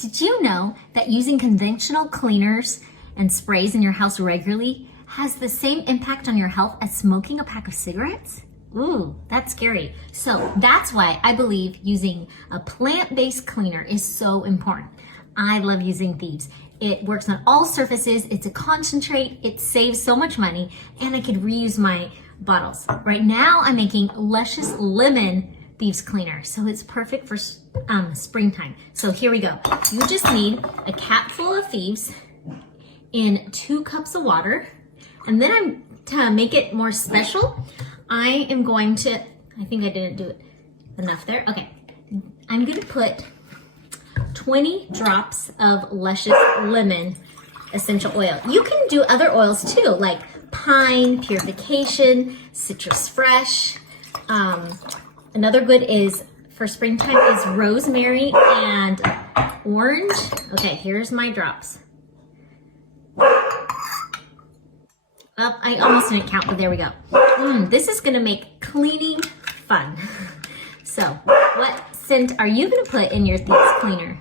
Did you know that using conventional cleaners and sprays in your house regularly has the same impact on your health as smoking a pack of cigarettes? Ooh, that's scary. So that's why I believe using a plant-based cleaner is so important. I love using Thieves. It works on all surfaces, it's a concentrate, it saves so much money, and I could reuse my bottles. Right now I'm making Luscious Lemon Thieves Cleaner, so it's perfect for springtime. So here we go. You just need a capful of Thieves in 2 cups of water, and then to make it more special, I am going to, I think I didn't do it enough there. Okay, I'm gonna put 20 drops of Luscious Lemon essential oil. You can do other oils too, like pine, purification, citrus fresh. Another good is for springtime is rosemary and orange. Okay, here's my drops. Oh, I almost didn't count, but there we go. This is gonna make cleaning fun. So, what scent are you gonna put in your Thieves cleaner?